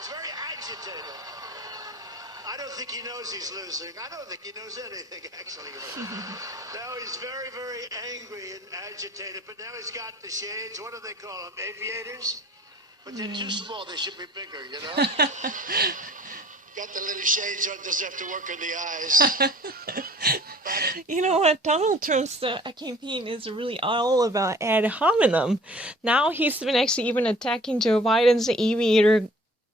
He's very agitated. I don't think he knows he's losing. I don't think he knows anything, actually. Now he's very, very angry and agitated, but now he's got the shades. What do they call them? Aviators? But they're too small. They should be bigger, you know? Got the little shades on, doesn't have to work on the eyes. You know what? Donald Trump's campaign is really all about ad hominem. Now he's been actually even attacking Joe Biden's aviator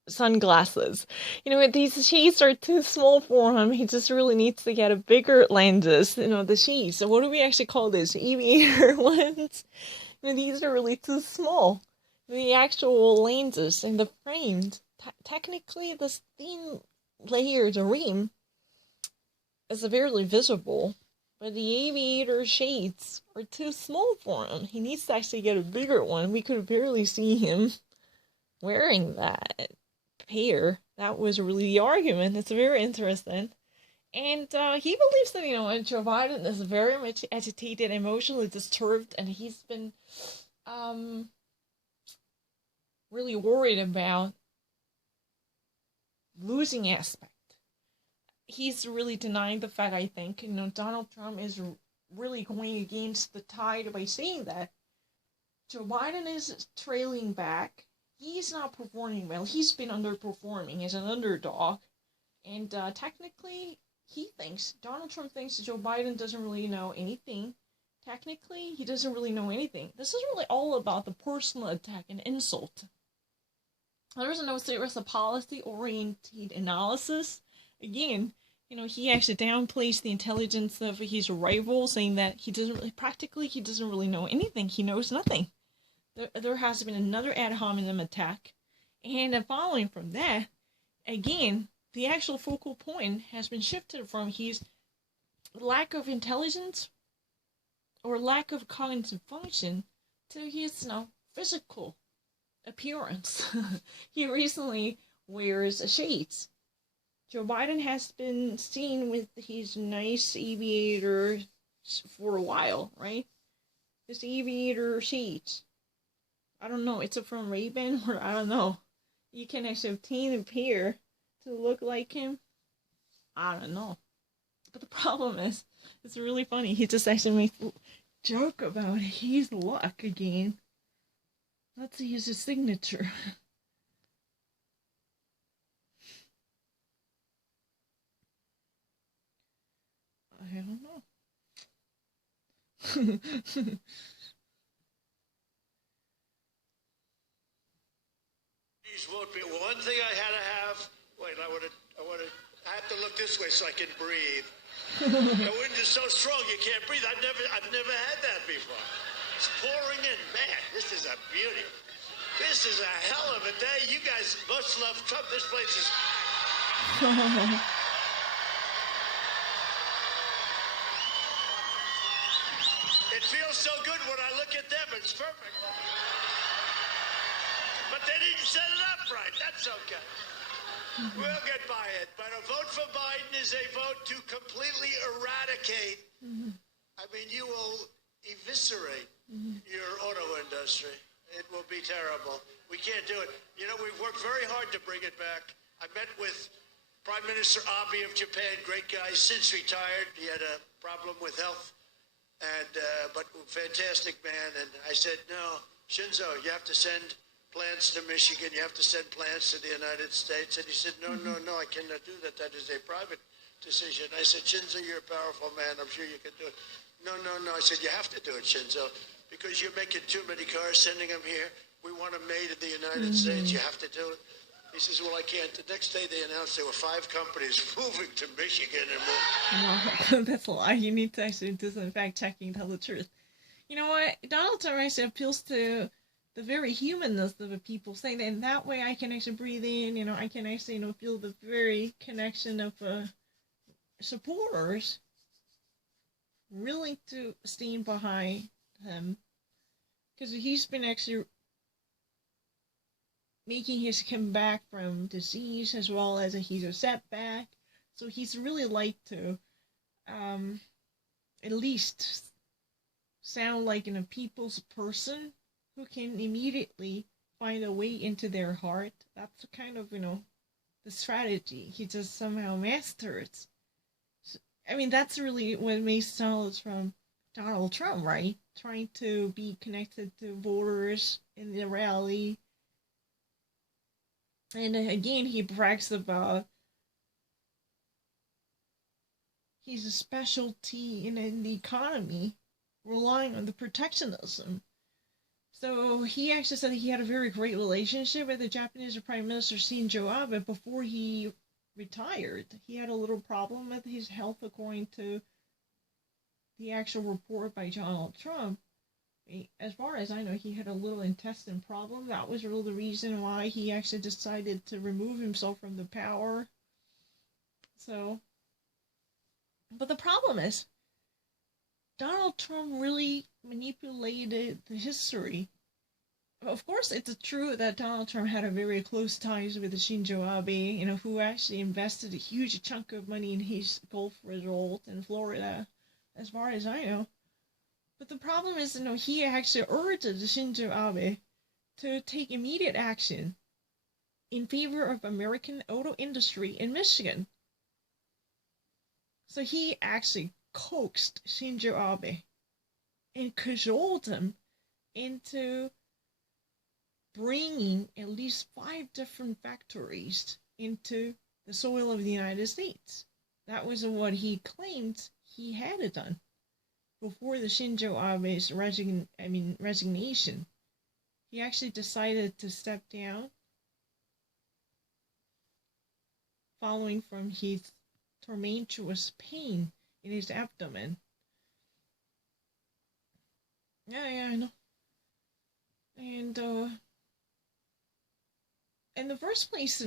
sunglasses. You know, these shades are too small for him. He just really needs to get a bigger lenses. You know, the shades. So what do we actually call this? Aviator ones? You know, these are really too small. The actual lenses and the frames. Technically, this thin layer, the rim, is barely visible. But the aviator shades are too small for him. He needs to actually get a bigger one. We could barely see him wearing that pair. That was really the argument. It's very interesting. And he believes that, you know, Joe Biden is very much agitated, emotionally disturbed, and he's been really worried about losing aspect. He's really denying the fact, I think. You know, Donald Trump is really going against the tide by saying that Joe Biden is trailing back. He's not performing well. He's been underperforming as an underdog. And technically, Donald Trump thinks Joe Biden doesn't really know anything. Technically, he doesn't really know anything. This is really all about the personal attack and insult. There's no serious policy-oriented analysis. Again, you know, he actually downplays the intelligence of his rival, saying that he doesn't really know anything. He knows nothing. There has been another ad hominem attack. And then following from that, again, the actual focal point has been shifted from his lack of intelligence or lack of cognitive function to his, you know, physical appearance. He recently wears shades. Joe Biden has been seen with his nice aviator for a while, right? This aviator shades. I don't know, it's from Ray-Ban, or I don't know. You can actually obtain a pair to look like him. I don't know. But the problem is, it's really funny. He just actually makes a joke about his luck again. Let's use his signature. I don't know. These won't be one thing I had to have. Wait, I have to look this way so I can breathe. The wind is so strong you can't breathe. I've never had that before. It's pouring in. Man, this is a beauty. This is a hell of a day. You guys must love Trump. This place is It feels so good when I look at them. It's perfect. But they didn't set it up right. That's okay. We'll get by it. But a vote for Biden is a vote to completely eradicate. I mean, you will eviscerate your auto industry. It will be terrible. We can't do it. You know, we've worked very hard to bring it back. I met with Prime Minister Abe of Japan, great guy, since retired. He had a problem with health, but fantastic man. And I said, no, Shinzo, you have to send plants to Michigan. You have to send plants to the United States. And he said, no, I cannot do that. That is a private decision. I said, Shinzo, you're a powerful man. I'm sure you can do it. No. I said, you have to do it, Shinzo, because you're making too many cars, sending them here. We want them made in the United States. You have to do it. He says, well, I can't. The next day they announced there were 5 companies moving to Michigan. No, that's a lie. You need to actually do some fact-checking to tell the truth. You know what? Donald Trump actually appeals to the very humanness of the people, saying that in that way I can actually breathe in, you know, I can actually, you know, feel the very connection of supporters willing to stand behind him. Because he's been actually making his comeback from disease as well as he's a setback. So he's really like to at least sound like a people's person who can immediately find a way into their heart. That's kind of, the strategy. He just somehow masters. I mean, that's really what makes Donald Trump, right? Trying to be connected to voters in the rally. And again, he brags about his specialty in the economy, relying on the protectionism. So he actually said he had a very great relationship with the Japanese Prime Minister Shinzo Abe before he retired. He had a little problem with his health, according to the actual report by Donald Trump. As far as I know, he had a little intestine problem. That was really the reason why he actually decided to remove himself from the power. So, but the problem is, Donald Trump really manipulated the history. Of course, it's true that Donald Trump had a very close ties with Shinzo Abe, who actually invested a huge chunk of money in his golf resort in Florida, as far as I know. But the problem is, he actually urged Shinzo Abe to take immediate action in favor of American auto industry in Michigan. So he actually coaxed Shinzo Abe and cajoled him into bringing at least 5 different factories into the soil of the United States. That was what he claimed he had done before the Shinzo Abe's resignation. He actually decided to step down following from his tormentuous pain in his abdomen. Yeah, I know. And in the first place,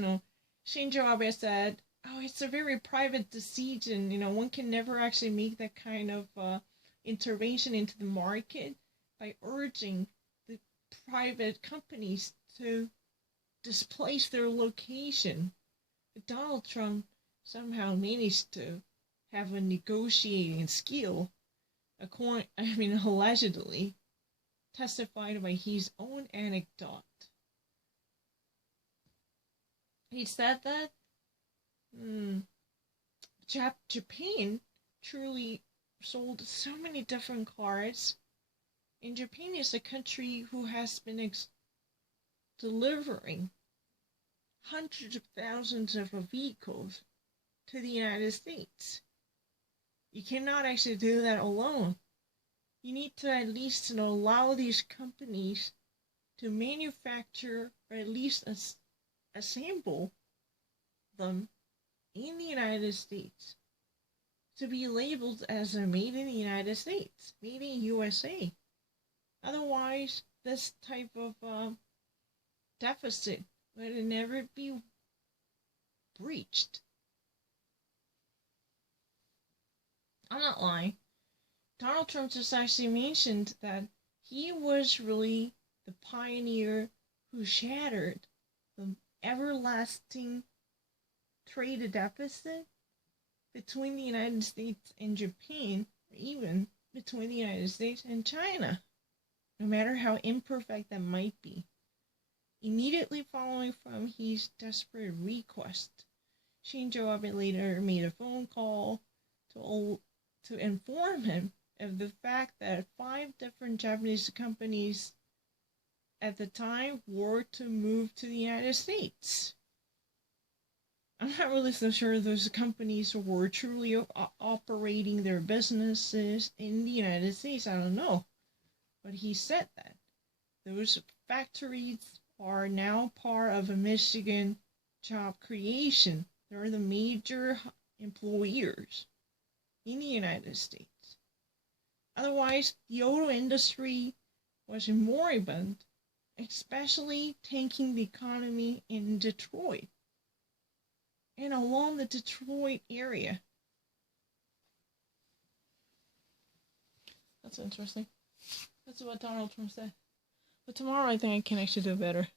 Shinzo Abe said, it's a very private decision. One can never actually make that kind of intervention into the market by urging the private companies to displace their location. But Donald Trump somehow managed to have a negotiating skill, allegedly testified by his own anecdote. He said that Japan truly sold so many different cars, and Japan is a country who has been delivering hundreds of thousands of vehicles to the United States. You cannot actually do that alone. You need to at least allow these companies to manufacture or at least assemble them in the United States to be labeled as a made in the United States, made in USA. Otherwise, this type of deficit would never be breached. I'm not lying. Donald Trump just actually mentioned that he was really the pioneer who shattered the everlasting trade deficit between the United States and Japan, or even between the United States and China, no matter how imperfect that might be. Immediately following from his desperate request, Shinzo Abe later made a phone call to inform him of the fact that 5 different Japanese companies at the time were to move to the United States. I'm not really so sure those companies were truly operating their businesses in the United States. I don't know. But he said that those factories are now part of a Michigan job creation. They're the major employers in the United States. Otherwise, the auto industry was moribund, especially tanking the economy in Detroit and along the Detroit area. That's interesting. That's what Donald Trump said. But tomorrow I think I can actually do better.